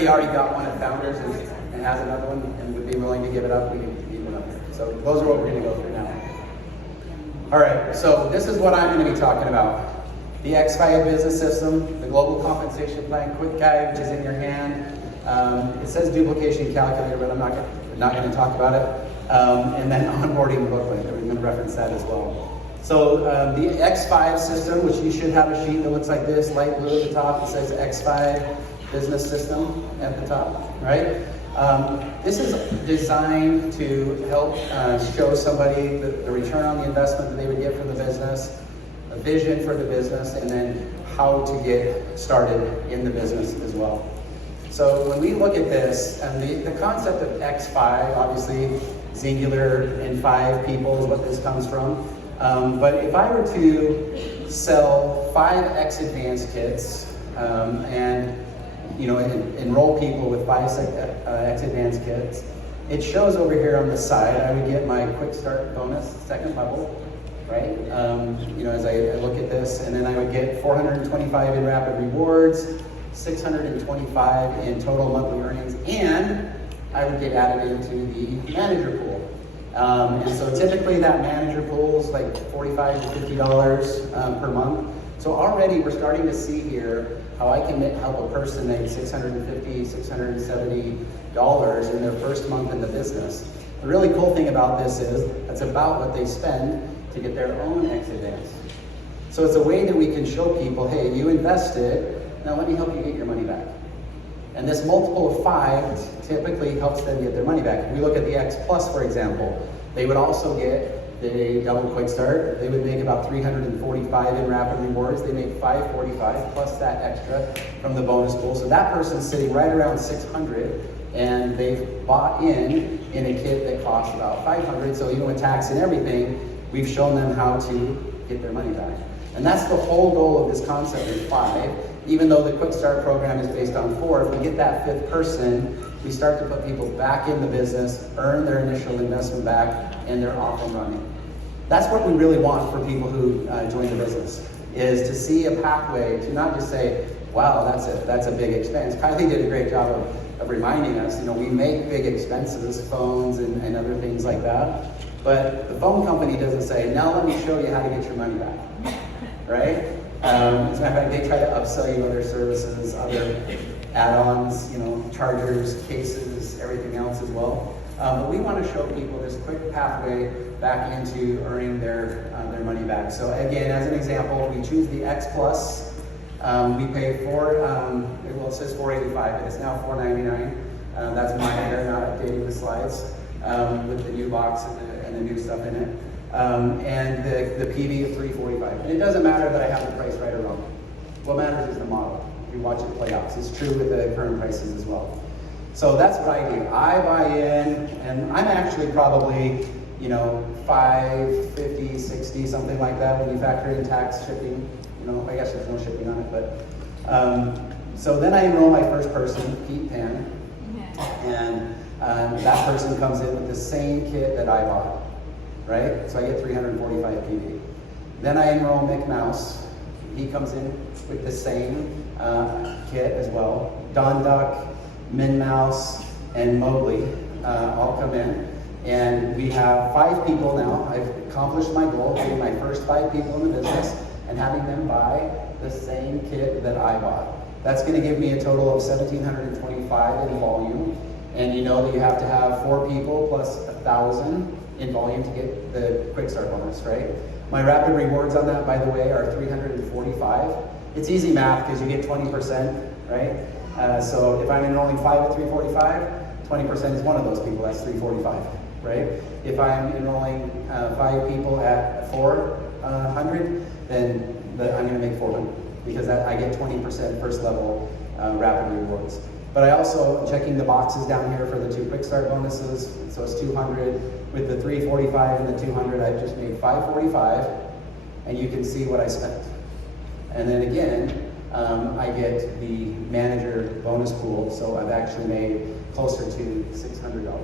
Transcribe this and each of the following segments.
He already got one of Founders and has another one and would be willing to give it up, we can leave it up there. So those are what we're going to go through now. All right, so this is what I'm going to be talking about. The X5 business system, the global compensation plan, quick guide, which is in your hand. It says duplication calculator, but I'm not going to talk about it. And then onboarding booklet, we're going to reference that as well. So the X5 system, which you should have a sheet that looks like this, light blue at the top, it says X5 business system at the top, right? This is designed to help show somebody the return on the investment that they would get from the business, a vision for the business, and then how to get started in the business as well. So when we look at this, and the concept of X5, obviously Xyngular and 5 people is what this comes from. But if I were to sell 5 X Advanced kits and enroll people with 5 X Advanced kits, it shows over here on the side, I would get my quick start bonus, second level, right? As I look at this, and then I would get 425 in rapid rewards, 625 in total monthly earnings, and I would get added into the manager pool. And so typically that manager pool is like $45 to $50 per month. So already we're starting to see here how I can help a person make $650, $670 in their first month in the business. The really cool thing about this is that's about what they spend to get their own X Advance. So it's a way that we can show people, hey, you invested, now let me help you get your money back. And this multiple of 5 typically helps them get their money back. If we look at the X Plus, for example, they would also get the double quick start. They would make about 345 in rapid rewards. They make 545 plus that extra from the bonus pool. So that person's sitting right around 600, and they've bought in a kit that costs about 500. So even with tax and everything, we've shown them how to get their money back. And that's the whole goal of this concept of 5. Even though the Quick Start program is based on 4, if we get that 5th person, we start to put people back in the business, earn their initial investment back, and they're off and running. That's what we really want for people who join the business, is to see a pathway to not just say, wow, that's a big expense. Kylie did a great job of reminding us, we make big expenses, phones and other things like that. But the phone company doesn't say, now let me show you how to get your money back, right? As a matter of fact, they try to upsell you other services, other add-ons, chargers, cases, everything else as well. But we want to show people this quick pathway back into earning their money back. So again, as an example, we choose the X Plus. We pay it says $485, but it's now $499. That's my error, not updating the slides with the new box and the new stuff in it. And the PV of $345. And it doesn't matter that I have the price right or wrong. What matters is the model. We watch it play out. It's true with the current prices as well. So that's what I do. I buy in, and I'm actually probably, $550, $60, something like that when you factor in tax, shipping. I guess there's no shipping on it, but so then I enroll my first person, Pete Pan, and that person comes in with the same kit that I bought. Right? So I get 345 PV. Then I enroll Mick Mouse. He comes in with the same kit as well. Don Duck, Min Mouse, and Mowgli all come in. And we have 5 people now. I've accomplished my goal, getting my first 5 people in the business and having them buy the same kit that I bought. That's going to give me a total of 1,725 in volume. And you know that you have to have 4 people plus 1,000 in volume to get the Quick Start bonus, right? My rapid rewards on that, by the way, are 345. It's easy math because you get 20%, right? So if I'm enrolling 5 at 345, 20% is one of those people, that's 345, right? If I'm enrolling 5 people at 400, then I'm gonna make 400 because I get 20% first level rapid rewards. But I also, checking the boxes down here for the 2 Quick Start bonuses, so it's 200. With the 345 and the 200, I've just made 545, and you can see what I spent. And then again, I get the manager bonus pool, so I've actually made closer to $600.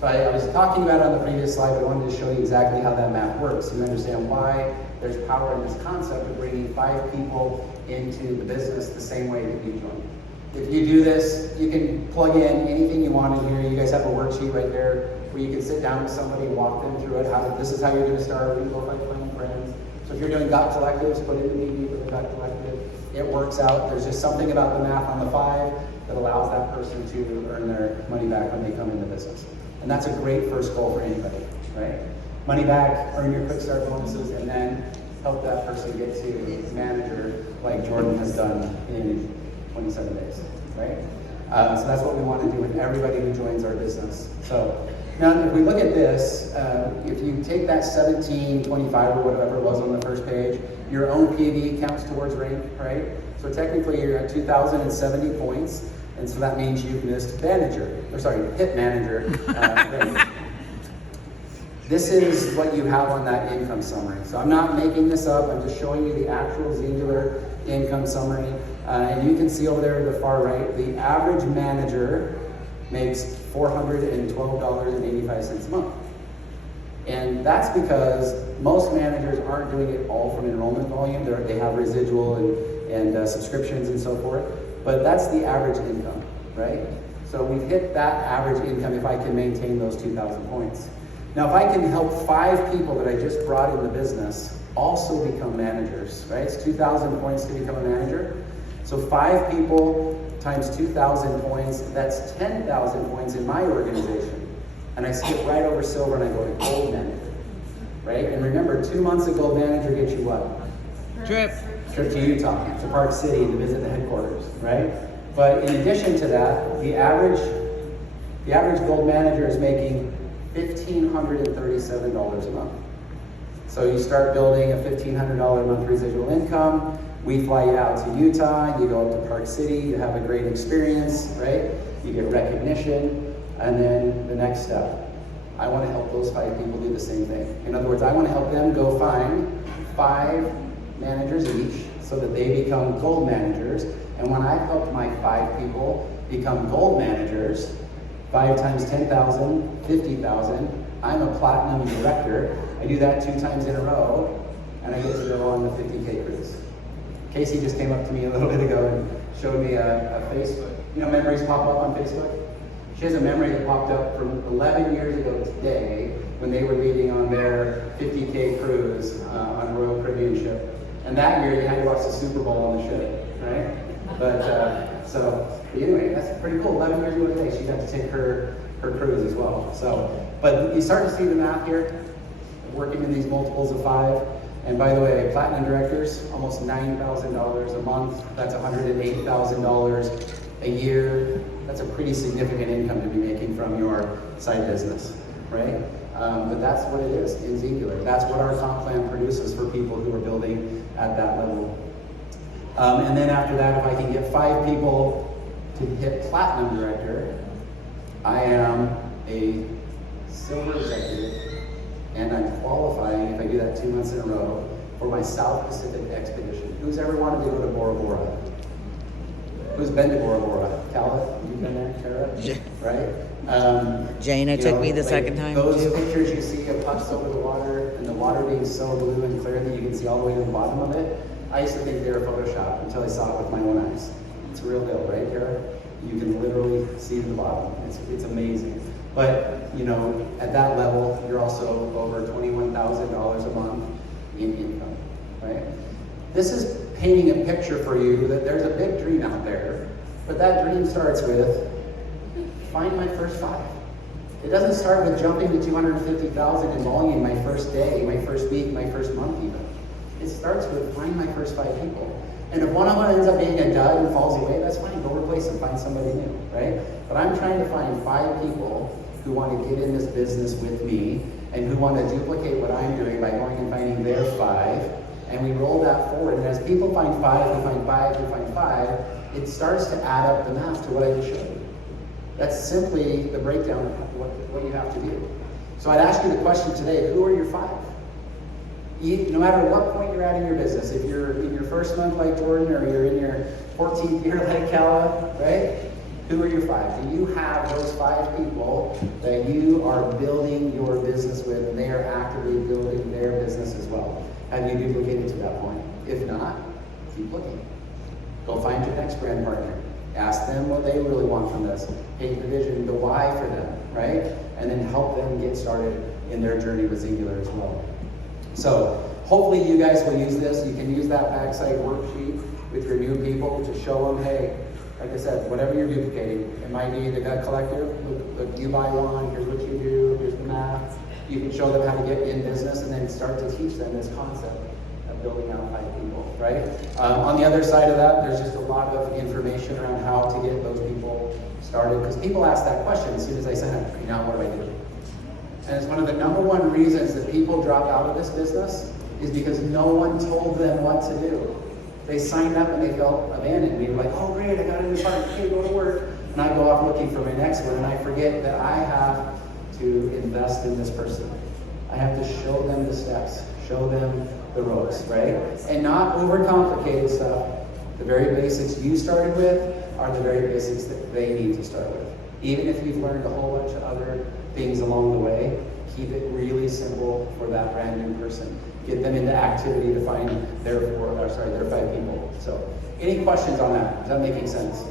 So I was talking about it on the previous slide, but I wanted to show you exactly how that math works, so you understand why there's power in this concept of bringing 5 people into the business the same way that you joined. If you do this, you can plug in anything you want in here. You guys have a worksheet right there where you can sit down with somebody and walk them through it. This is how you're going to start a Rainbow 5 Planning Friends. So if you're doing gut collectives, put it in the for the gut collective. It works out. There's just something about the math on the 5 that allows that person to earn their money back when they come into business. And that's a great first goal for anybody, right? Money back, earn your quick start bonuses, and then help that person get to manager like Jordan has done in 27 days, right? So that's what we want to do with everybody who joins our business. So now if we look at this, if you take that 1725 or whatever it was on the first page, your own PV counts towards rank, right? So technically you're at 2,070 points, and so that means you've missed hit manager rank. This is what you have on that income summary. So I'm not making this up, I'm just showing you the actual Xyngular income summary. And you can see over there to the far right, the average manager makes $412.85 a month. And that's because most managers aren't doing it all from enrollment volume. They have residual and subscriptions and so forth. But that's the average income, right? So we've hit that average income if I can maintain those 2,000 points. Now, if I can help 5 people that I just brought in the business also become managers, right? It's 2,000 points to become a manager. So 5 people times 2,000 points, that's 10,000 points in my organization. And I skip right over silver and I go to gold manager, right? And remember, 2 months a gold manager gets you what? Trip to Utah, to Park City to visit the headquarters, right? But in addition to that, the average gold manager is making $1,537 a month. So you start building a $1,500 a month residual income. We fly you out to Utah, you go up to Park City, you have a great experience, right? You get recognition, and then the next step. I want to help those 5 people do the same thing. In other words, I want to help them go find 5 managers each so that they become gold managers. And when I've helped my 5 people become gold managers, 5 times 10,000, 50,000, I'm a platinum director. I do that 2 times in a row, and I get to go on the 50K cruise. Casey just came up to me a little bit ago and showed me a Facebook. You know, memories pop up on Facebook? She has a memory that popped up from 11 years ago today when they were leaving on their 50K cruise on Royal Caribbean ship. And that year you had to watch the Super Bowl on the ship, right? But anyway, that's pretty cool. 11 years ago today, she got to take her cruise as well. So, but you start to see the math here, working in these multiples of 5. And by the way, platinum directors, almost $9,000 a month. That's $108,000 a year. That's a pretty significant income to be making from your side business, right? But that's what it is in Xyngular. That's what our comp plan produces for people who are building at that level. And then after that, if I can get 5 people to hit platinum director, I am a silver executive, and I'm qualifying, if I do that 2 months in a row, for my South Pacific expedition. Who's ever wanted to go to Bora Bora? Who's been to Bora Bora? Calvin, you've been there, Tara? Right? Jana took me the second time. Those too. pictures you see of huts over the water, and the water being so blue and clear that you can see all the way to the bottom of it, I used to think they were Photoshopped until I saw it with my own eyes. It's a real deal, right, Tara? You can literally see the bottom. It's amazing. But, you know, at that level, you're also over $21,000 a month in income, right? This is painting a picture for you that there's a big dream out there, but that dream starts with, find my first 5. It doesn't start with jumping to 250,000 in volume my first day, my first week, my first month even. It starts with find my first 5 people. And if one of them ends up being a dud and falls away, that's fine, go replace them, find somebody new, right? But I'm trying to find 5 people who want to get in this business with me and who want to duplicate what I'm doing by going and finding their 5. And we roll that forward. And as people find 5, we find 5, we find 5, it starts to add up the math to what I just showed you. That's simply the breakdown of what you have to do. So I'd ask you the question today, who are your 5? No matter what point you're at in your business, if you're in your first month like Jordan, or you're in your 14th year like Kala, right? Who are your 5? Do you have those 5 people that you are building your business with, and they are actively building their business as well? Have you duplicated to that point? If not, keep looking. Go find your next brand partner. Ask them what they really want from this. Paint the vision, the why for them, right? And then help them get started in their journey with Xyngular as well. So hopefully you guys will use this. You can use that backside worksheet with your new people to show them, hey, like I said, whatever you're duplicating, it might be the gut collector, look, you buy one, here's what you do, here's the math. You can show them how to get in business and then start to teach them this concept of building out 5 people, right? On the other side of that, there's just a lot of information around how to get those people started, because people ask that question as soon as they sign up. Okay, now what do I do? And it's one of the #1 reasons that people drop out of this business is because no one told them what to do. They signed up and they felt abandoned. We were like, oh great, I got a new partner, okay, go to work. And I go off looking for my next one, and I forget that I have to invest in this person. I have to show them the steps, show them the ropes, right? And not overcomplicate stuff. The very basics you started with are the very basics that they need to start with. Even if you've learned a whole bunch of other things along the way, keep it really simple for that brand new person. Get them into activity to find their 5 people. So, any questions on that? Is that making sense?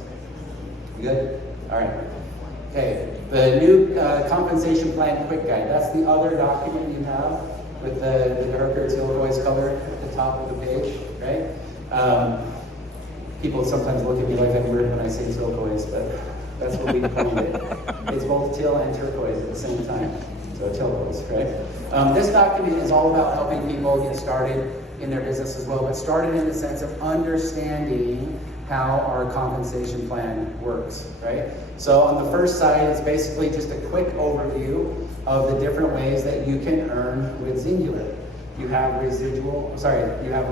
You good? All right. Okay, the new compensation plan quick guide. That's the other document you have with the darker turquoise color at the top of the page, right? People sometimes look at me like I'm weird when I say turquoise, but that's what we coined it. It's both teal and turquoise at the same time. So turquoise, right? This document is all about helping people get started in their business as well, but started in the sense of understanding how our compensation plan works, right? So on the first side, it's basically just a quick overview of the different ways that you can earn with Xyngular. You have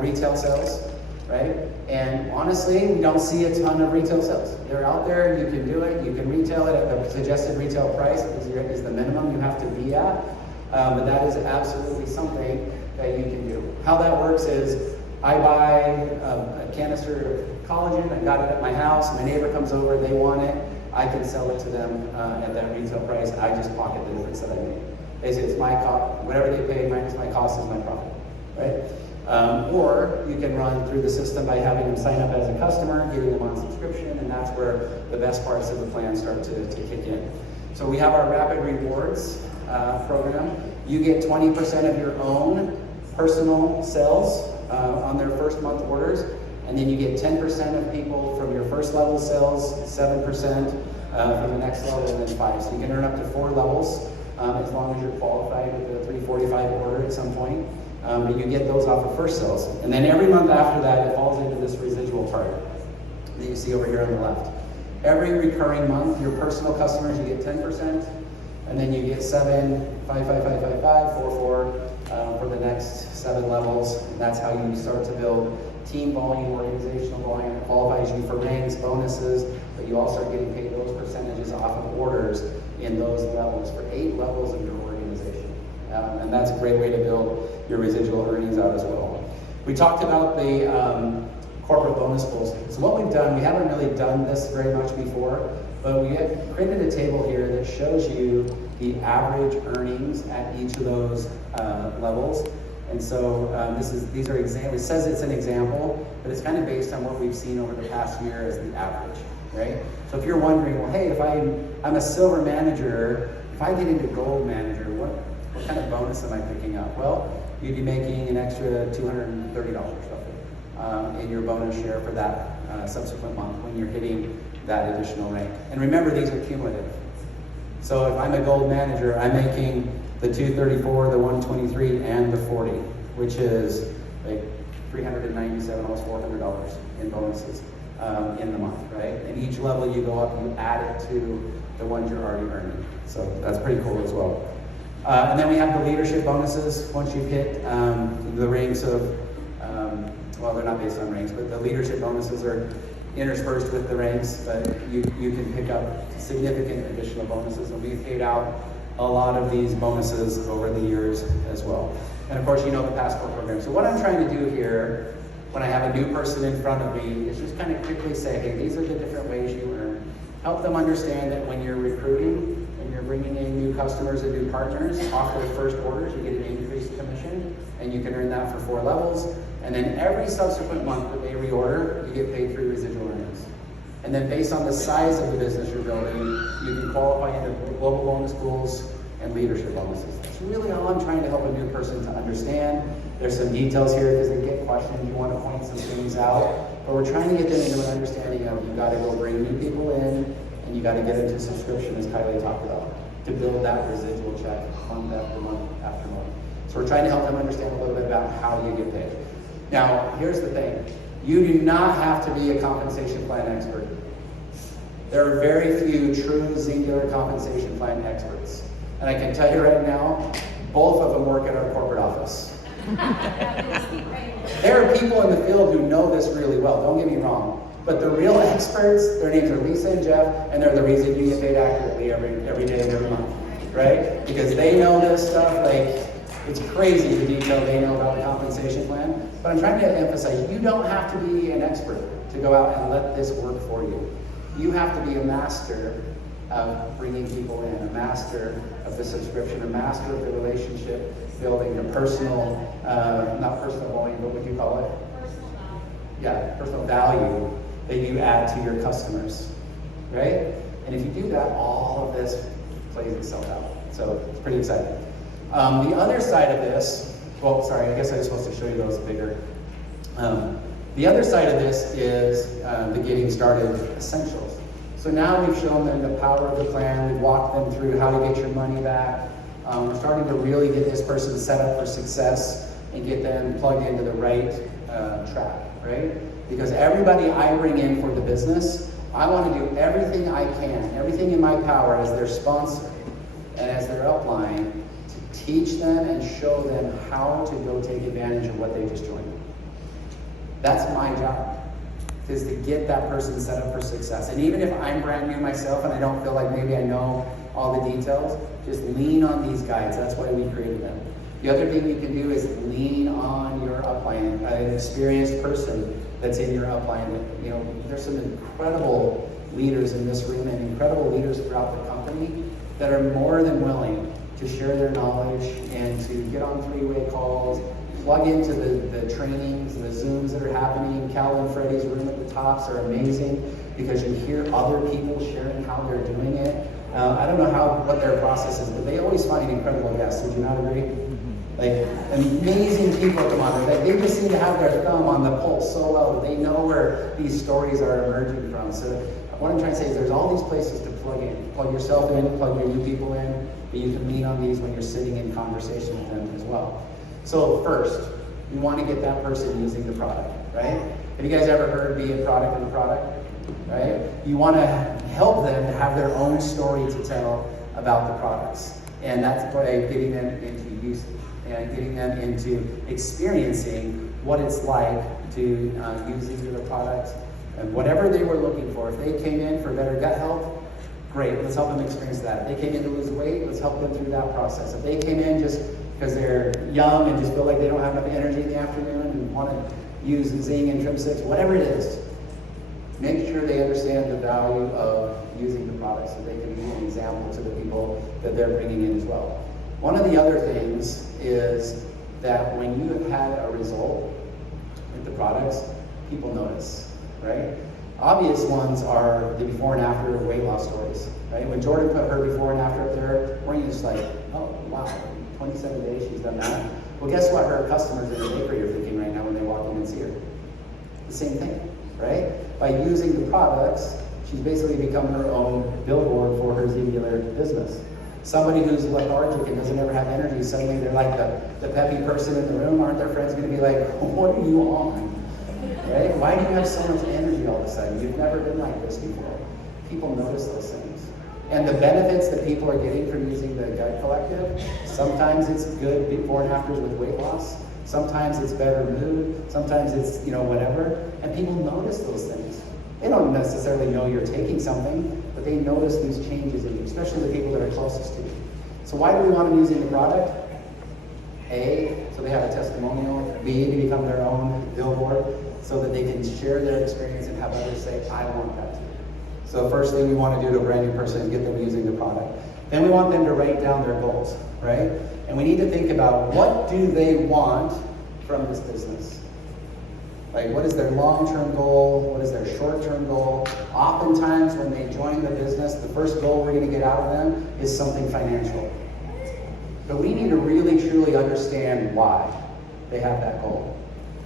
retail sales, right? And honestly, we don't see a ton of retail sales. They're out there, you can do it, you can retail it at the suggested retail price is the minimum you have to be at. But that is absolutely something that you can do. How that works is, I buy a canister of collagen, I got it at my house, my neighbor comes over, they want it, I can sell it to them at that retail price, I just pocket the difference that I made. Basically, it's my cost, whatever they pay minus my cost is my profit, right? Or you can run through the system by having them sign up as a customer, getting them on subscription, and that's where the best parts of the plan start to kick in. So we have our Rapid Rewards program. You get 20% of your own personal sales on their first month orders, and then you get 10% of people from your first level sales, 7% from the next level, and then 5. So you can earn up to 4 levels as long as you're qualified with a 345 order at some point. But you get those off of first sales. And then every month after that, it falls into this residual part that you see over here on the left. Every recurring month, your personal customers, you get 10%, and then you get 7, 5, 5, 5, 5, 5, 4, 4 for the next 7 levels. And that's how you start to build team volume, organizational volume. It qualifies you for ranks, bonuses, but you also are getting paid those percentages off of orders in those levels for 8 levels of your organization. And that's a great way to build your residual earnings out as well. We talked about the corporate bonus pools. So what we've done, we haven't really done this very much before, but we have created a table here that shows you the average earnings at each of those levels. And so these are examples. It says it's an example, but it's kind of based on what we've seen over the past year as the average, right? So if you're wondering, well, hey, if I'm a silver manager, if I get into gold manager, what kind of bonus am I picking up? Well, you'd be making an extra $230 roughly in your bonus share for that subsequent month when you're hitting that additional rank. And remember, these are cumulative. So if I'm a gold manager, I'm making the 234, the 123, and the 40, which is like $397, almost $400 in bonuses in the month, right? And each level you go up, you add it to the ones you're already earning. So that's pretty cool as well. And then we have the leadership bonuses. Once you hit the ranks of, well, they're not based on ranks, but the leadership bonuses are interspersed with the ranks, but you can pick up significant additional bonuses. And we've paid out a lot of these bonuses over the years as well. And of course, you know the passport program. So what I'm trying to do here, when I have a new person in front of me, is just kind of quickly say, hey, these are the different ways you earn. Help them understand that when you're recruiting, when you're bringing in new customers and new partners, off their first orders, you get an increased commission, and you can earn that for 4 levels. And then every subsequent month that they reorder, you get paid through residual earnings. And then based on the size of the business you're building, you can qualify into global bonus pools and leadership bonuses. That's really all I'm trying to help a new person to understand. There's some details here because they get questions, you want to point some things out. But we're trying to get them into an understanding of you got to go bring new people in and you got to get into subscription, as Kylie talked about, to build that residual check month after month after month. So we're trying to help them understand a little bit about how you get paid. Now, here's the thing. You do not have to be a compensation plan expert. There are very few true Xyngular compensation plan experts. And I can tell you right now, both of them work at our corporate office. There are people in the field who know this really well, don't get me wrong. But the real experts, their names are Lisa and Jeff, and they're the reason you get paid accurately every day and every month, right? Because they know this stuff, like, it's crazy the detail they know about the compensation plan. But I'm trying to emphasize, you don't have to be an expert to go out and let this work for you. You have to be a master of bringing people in, a master of the subscription, a master of the relationship building, a personal, not personal volume, but what do you call it? Personal value. Yeah, personal value that you add to your customers, right? And if you do that, all of this plays itself out. So it's pretty exciting. The other side of this, well, sorry, I guess I was supposed to show you those bigger. The other side of this is the getting started essentials. So now we've shown them the power of the plan, we've walked them through how to get your money back. We're starting to really get this person set up for success and get them plugged into the right track, right? Because everybody I bring in for the business, I want to do everything I can, everything in my power as their sponsor and as their upline to teach them and show them how to go take advantage of what they just joined. That's my job, is to get that person set up for success. And even if I'm brand new myself and I don't feel like maybe I know all the details, just lean on these guys. That's why we created them. The other thing you can do is lean on your upline, an experienced person that's in your upline. You know, there's some incredible leaders in this room and incredible leaders throughout the company that are more than willing to share their knowledge and to get on three-way calls, plug into the trainings, the Zooms that are happening. Cal and Freddie's room at the tops are amazing because you hear other people sharing how they're doing it. I don't know what their process is, but they always find incredible guests. Would you not agree? Like, amazing people come on. They just seem to have their thumb on the pulse so well that they know where these stories are emerging from. So what I'm trying to say is there's all these places to plug in. Plug yourself in, plug your new people in, but you can lean on these when you're sitting in conversation with them as well. So first, you want to get that person using the product, right? Have you guys ever heard be a product in a product, right? You want to help them to have their own story to tell about the products. And that's by getting them into usage and getting them into experiencing what it's like to use these other products and whatever they were looking for. If they came in for better gut health, great, let's help them experience that. If they came in to lose weight, let's help them through that process. If they came in just because they're young and just feel like they don't have enough energy in the afternoon and want to use Zing and Trim 6, whatever it is, make sure they understand the value of using the product so they can be an example to the people that they're bringing in as well. One of the other things is that when you have had a result with the products, people notice, right? Obvious ones are the before and after weight loss stories, right? When Jordan put her before and after up there, weren't you just like, oh, wow, 27 days she's done that? Well, guess what her customers in the bakery are thinking right now when they walk in and see her? The same thing, right? By using the products, she's basically become her own billboard for her Xyngular business. Somebody who's lethargic and doesn't ever have energy, suddenly they're like the peppy person in the room. Aren't their friends going to be like, what are you on? Right? Why do you have so much energy all of a sudden? You've never been like this before. People notice those things. And the benefits that people are getting from using the Gut Collective, sometimes it's good before and afters with weight loss. Sometimes it's better mood. Sometimes it's, whatever. And people notice those things. They don't necessarily know you're taking something, but they notice these changes in you, especially the people that are closest to you. So why do we want them using the product? A, so they have a testimonial. B, to become their own billboard so that they can share their experience and have others say, I want that too. So the first thing we want to do to a brand new person is get them using the product. Then we want them to write down their goals, right? And we need to think about what do they want from this business? Like, what is their long-term goal? What is their short-term goal? Oftentimes, when they join the business, the first goal we're going to get out of them is something financial. But we need to really, truly understand why they have that goal.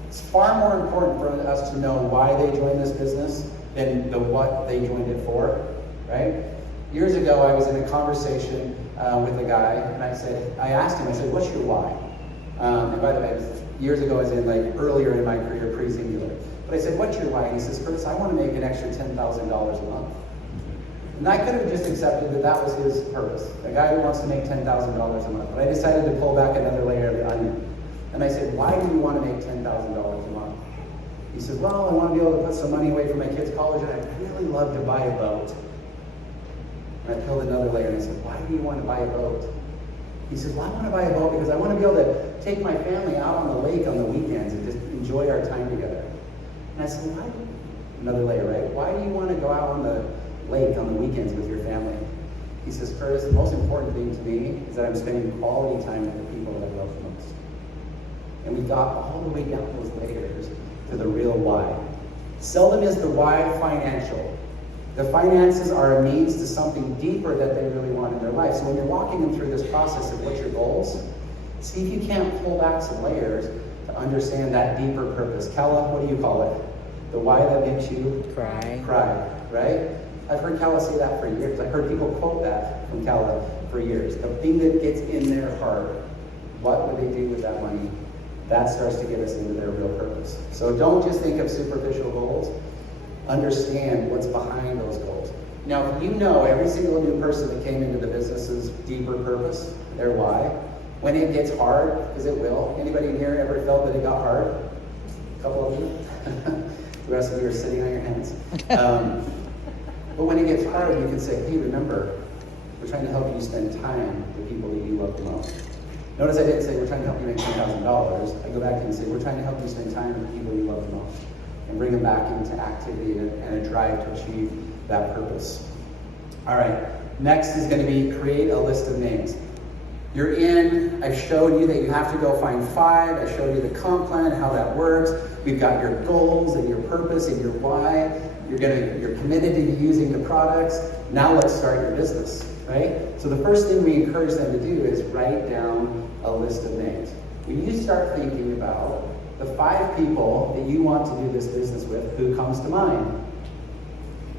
It's far more important for us to know why they joined this business than the what they joined it for, right? Years ago, I was in a conversation with a guy, and I asked him, what's your why? And by the way, years ago, as in like earlier in my career, pre-Xyngular. But I said, what's your why? And he says, Curtis, I want to make an extra $10,000 a month. And I could have just accepted that that was his purpose. A guy who wants to make $10,000 a month. But I decided to pull back another layer of the onion. And I said, why do you want to make $10,000 a month? He said, well, I want to be able to put some money away for my kids' college, and I'd really love to buy a boat. And I peeled another layer, and I said, why do you want to buy a boat? He says, well, I want to buy a boat because I want to be able to take my family out on the lake on the weekends and just enjoy our time together. And I said, why? Another layer, right? Why do you want to go out on the lake on the weekends with your family? He says, Curtis, the most important thing to me is that I'm spending quality time with the people that I love the most. And we got all the way down those layers to the real why. Seldom is the why financial. The finances are a means to something deeper that they really want in their life. So when you're walking them through this process of what's your goals, see if you can't pull back some layers to understand that deeper purpose. Kella, what do you call it? The why that makes you Cry. Cry, right? I've heard Kella say that for years. I've heard people quote that from Kella for years. The thing that gets in their heart, what would they do with that money? That starts to get us into their real purpose. So don't just think of superficial goals. Understand what's behind those goals. Now, if you know every single new person that came into the business's deeper purpose, their why, when it gets hard, because it will. Anybody in here ever felt that it got hard? A couple of you? The rest of you are sitting on your hands. But when it gets hard, you can say, hey, remember, we're trying to help you spend time with the people that you love the most. Notice I didn't say we're trying to help you make $10,000. I go back and say we're trying to help you spend time with the people you love the most and bring them back into activity and a drive to achieve that purpose. All right, next is going to be create a list of names. You're in, I've showed you that you have to go find 5. I showed you the comp plan, how that works. We've got your goals and your purpose and your why. You're committed to using the products. Now let's start your business, right? So the first thing we encourage them to do is write down a list of names. When you start thinking about the 5 people that you want to do this business with, who comes to mind?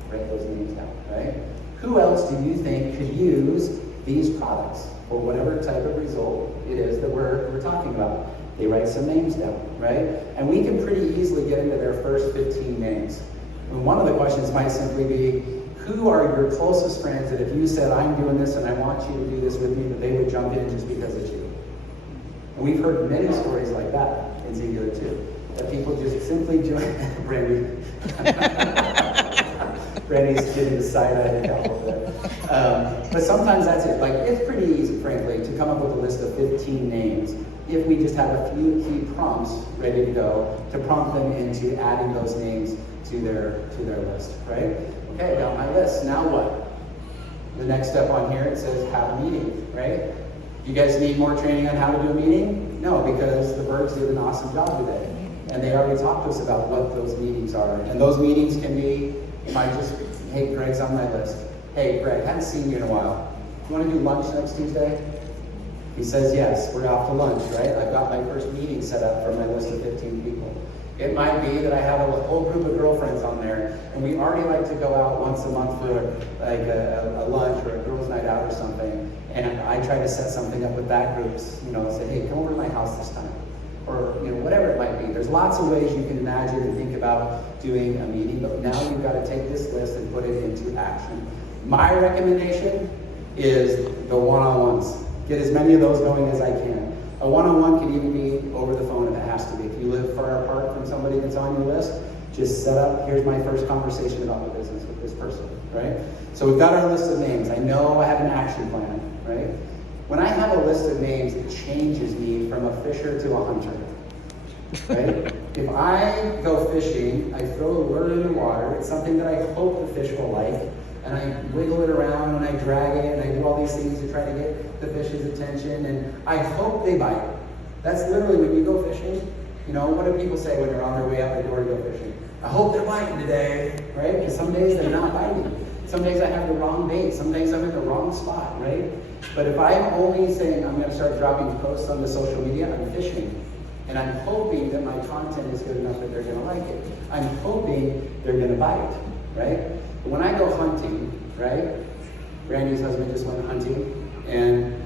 Write those names down, right? Who else do you think could use these products or whatever type of result it is that we're talking about? They write some names down, right? And we can pretty easily get into their first 15 names. And one of the questions might simply be, who are your closest friends that if you said, I'm doing this and I want you to do this with me, that they would jump in just because it's you? And we've heard many stories like that in Xyngular too, that people just simply join. Brandy. Brandy's giving the side-eye a little bit. But sometimes that's it. Like, it's pretty easy, frankly, to come up with a list of 15 names if we just have a few key prompts ready to go to prompt them into adding those names to their list, right? Okay, I got my list. Now what? The next step on here, it says have a meeting, right? You guys need more training on how to do a meeting? No, because the birds did an awesome job today. And they already talked to us about what those meetings are. And those meetings can be, you might just, hey, Greg's on my list. Hey, Greg, haven't seen you in a while. You want to do lunch next Tuesday? He says yes, we're off to lunch, right? I've got my first meeting set up for my list of 15 people. It might be that I have a whole group of girlfriends on there, and we already like to go out once a month for like a lunch or a girls' night out or something. And I try to set something up with that group, say, hey, come over to my house this time. Or whatever it might be. There's lots of ways you can imagine and think about doing a meeting, but now you've got to take this list and put it into action. My recommendation is the one-on-ones. Get as many of those going as I can. A one-on-one can even be over the phone if it has to be. If you live far apart from somebody that's on your list, just set up, here's my first conversation about the business with this person, right? So we've got our list of names. I know I have an action plan, right? When I have a list of names, it changes me from a fisher to a hunter, right? If I go fishing, I throw a lure in the water. It's something that I hope the fish will like, and I wiggle it around and I drag it and I do all these things to try to get the fish's attention, and I hope they bite. That's literally when you go fishing, You know, what do people say when they're on their way out the door to go fishing? I hope they're biting today, right? Because some days they're not biting. Some days I have the wrong bait. Some days I'm in the wrong spot, right? But if I'm only saying I'm going to start dropping posts on the social media, I'm fishing. And I'm hoping that my content is good enough that they're going to like it. I'm hoping they're going to bite, right? But when I go hunting, right? Randy's husband just went hunting and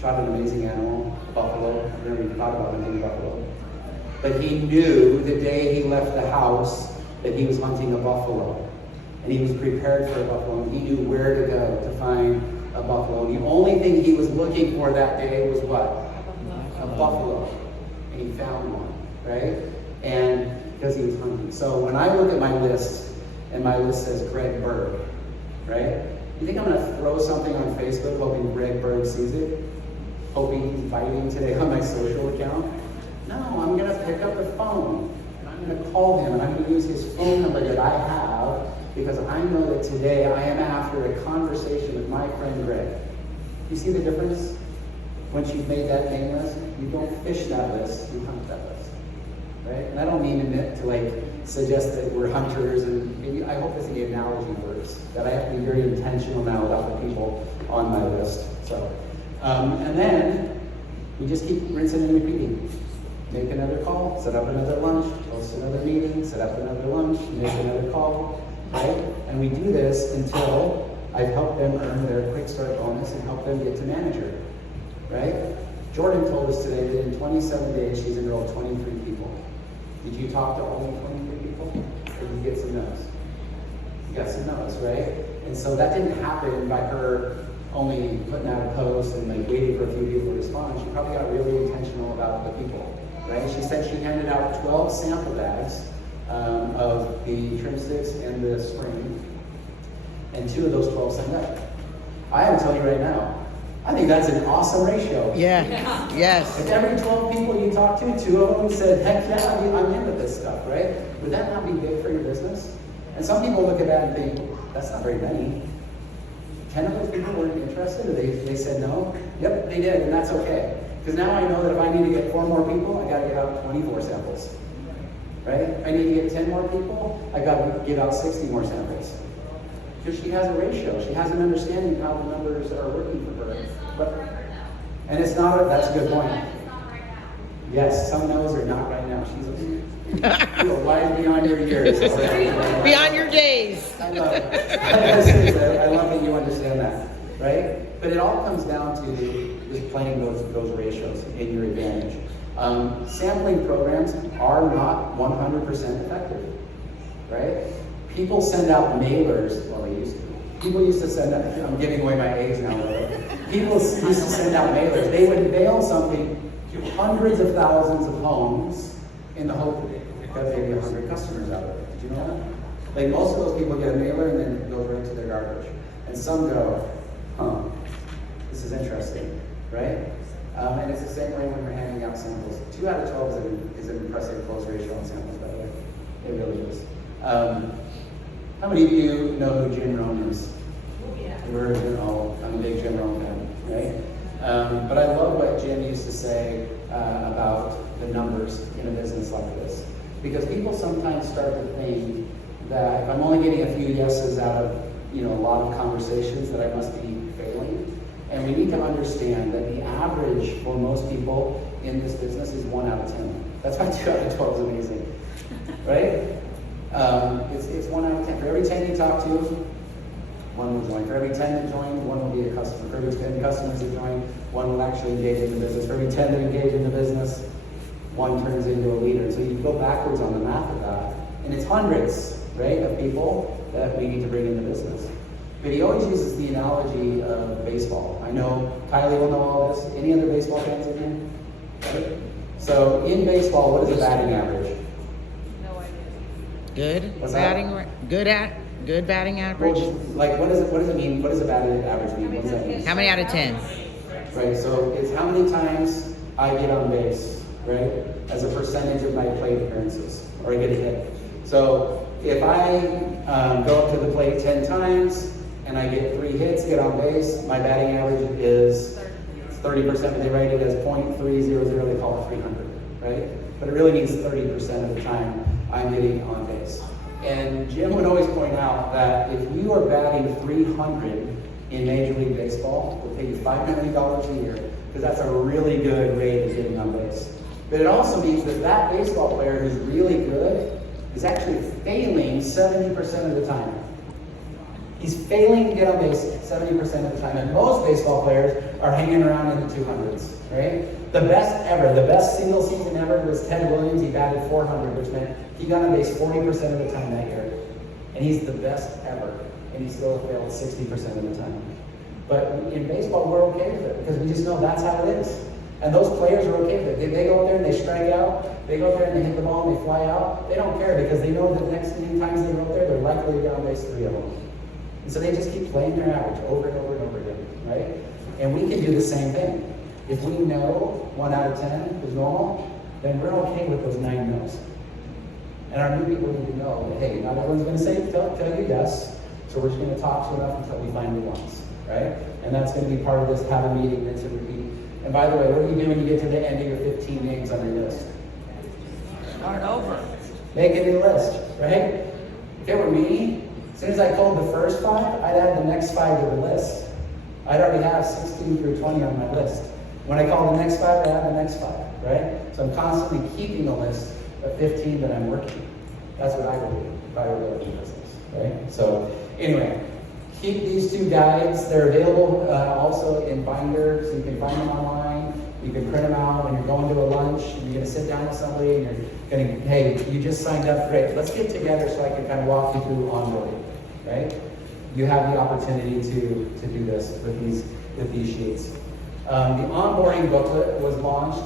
shot an amazing animal, a buffalo. I've never even thought about hunting a buffalo. But he knew the day he left the house that he was hunting a buffalo. And he was prepared for a buffalo. And he knew where to go to find a buffalo. And the only thing he was looking for that day was what? A buffalo. And he found one, right? And because he was hunting. So when I look at my list, and my list says Greg Berg, right? You think I'm going to throw something on Facebook hoping Greg Berg sees it? Hoping he's biting today on my social account? No, I'm going to pick up the phone, and I'm going to call him, and I'm going to use his phone number that I have, because I know that today I am after a conversation with my friend Greg. You see the difference? Once you've made that name list, you don't fish that list, you hunt that list. Right? And I don't mean to suggest that we're hunters, and maybe I hope this the analogy works, that I have to be very intentional now about the people on my list. So, and then we just keep rinsing and repeating. Make another call, set up another lunch, host another meeting, set up another lunch, make another call, right? And we do this until I've helped them earn their quick start bonus and help them get to manager, right? Jordan told us today that in 27 days she's enrolled 23 people. Did you talk to only 23 people? Or did you get some no's? You got some no's, right? And so that didn't happen by her only putting out a post and waiting for a few people to respond. She probably got really intentional about the people, right? She said she handed out 12 sample bags of the trim sticks and the spring, and 2 of those 12 signed up. I have to tell you right now, I think that's an awesome ratio. Yeah. Yes. If every 12 people you talk to, 2 of them said, heck yeah, I'm into this stuff, right? Would that not be big for your business? And some people look at that and think, that's not very many. 10 of those people weren't interested, or they said no? Yep, they did, and that's okay. Because now I know that if I need to get 4 more people, I gotta get out 24 samples, right? I need to get 10 more people, I gotta get out 60 more samples. Because she has a ratio, she has an understanding of how the numbers are working for her. And it's not, that's a good point. Yes, some no's are not right now. She's wise beyond your years. Beyond your days. I love it. I love that you understand that, right? But it all comes down to just playing those ratios in your advantage. Sampling programs are not 100% effective, right? People send out mailers, well they used to. People used to send out, I'm giving away my age now, people used to send out mailers. They would mail something to hundreds of thousands of homes in the hope that they'd get 100 customers out of it. Did you know that? Like most of those people get a mailer and then it goes right to their garbage. And some go, this is interesting, right? And it's the same way when we're handing out samples. 2 out of 12 is an impressive close ratio on samples, by the way. It really is. How many of you know who Jim Rohn is? I'm a big Jim Rohn fan, right? But I love what Jim used to say about the numbers in a business like this. Because people sometimes start to think that if I'm only getting a few yeses out of a lot of conversations, that I must be failing. And we need to understand that the average for most people in this business is 1 out of 10. That's why 2 out of 12 is amazing, right? It's 1 out of 10. For every 10 you talk to, 1 will join. For every 10 that join, 1 will be a customer. For every 10 customers that join, 1 will actually engage in the business. For every 10 that engage in the business, 1 turns into a leader. So you go backwards on the math of that. And it's hundreds, right, of people that we need to bring into business. But he always uses the analogy of baseball. I know Kylie will know all this. Any other baseball fans in here? Right? So in baseball, what is a batting average? Good. What's batting. that? Good batting average. Well, what does it mean? What does a batting average mean? What does that mean? How many out of 10? Right. So it's how many times I get on base, right? As a percentage of my plate appearances, or I get a hit. So if I go up to the plate 10 times and I get 3 hits, get on base, my batting average is 30%. They write it as .300. They call it 300, right? But it really means 30% of the time I'm getting on base. And Jim would always point out that if you are batting 300 in Major League Baseball, we'll pay you $5 million a year, because that's a really good rate of getting on base. But it also means that that baseball player who's really good is actually failing 70% of the time. He's failing to get on base 70% of the time. And most baseball players are hanging around in the 200s, right? The best ever, the best single season ever was Ted Williams. He batted 400, which meant he got on base 40% of the time that year. And he's the best ever. And he still failed 60% of the time. But in baseball, we're okay with it because we just know that's how it is. And those players are okay with it. They go out there and they strike out. They go out there and they hit the ball and they fly out. They don't care because they know that next few times they go out there, they're likely to get on base 3 of them. And so they just keep playing their average over and over and over again, right? And we can do the same thing. If we know 1 out of 10 is normal, then we're okay with those 9 no's. And our new people need to know that, hey, not everyone's going to say tell you yes, so we're just going to talk to enough until we find the ones, right? And that's going to be part of this have a meeting, rinse and repeat. And by the way, what do you do when you get to the end of your 15 names on your list? Start over. Make a new list, right? If it were me, as soon as I called the first 5, I'd add the next 5 to the list. I'd already have 16 through 20 on my list. When I call the next 5, I add the next 5, right? So I'm constantly keeping a list of 15 that I'm working. That's what I would do if I were building a business, right? So anyway, keep these 2 guides. They're available also in binder, so you can find them online. You can print them out when you're going to a lunch, and you're going to sit down with somebody, and you're going to, hey, you just signed up, great. Let's get together so I can kind of walk you through onboarding, right? You have the opportunity to do this with these sheets. The onboarding booklet was launched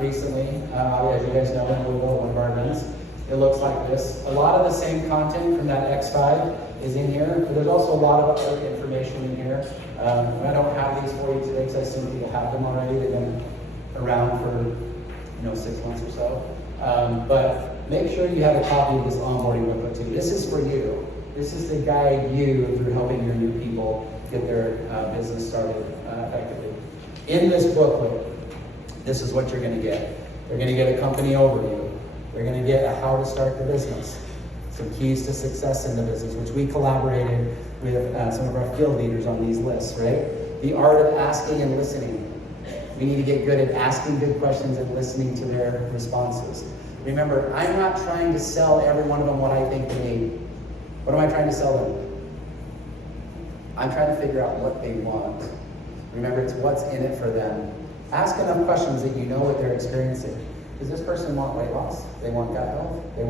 recently, as you guys know, in Louisville, one of our events. It looks like this. A lot of the same content from that X5 is in here, but there's also a lot of other information in here. I don't have these for you today because I assume people have them already. They've been around for 6 months or so. But make sure you have a copy of this onboarding booklet too. This is for you. This is to guide you through helping your new people get their business started effectively. In this booklet, this is what you're going to get. They're going to get a company overview. They're going to get a how to start the business. Some keys to success in the business, which we collaborated with some of our field leaders on these lists, right? The art of asking and listening. We need to get good at asking good questions and listening to their responses. Remember, I'm not trying to sell every one of them what I think they need. What am I trying to sell them? I'm trying to figure out what they want. Remember, it's what's in it for them. Ask enough questions that you know what they're experiencing. Does this person want weight loss? They want gut health? They want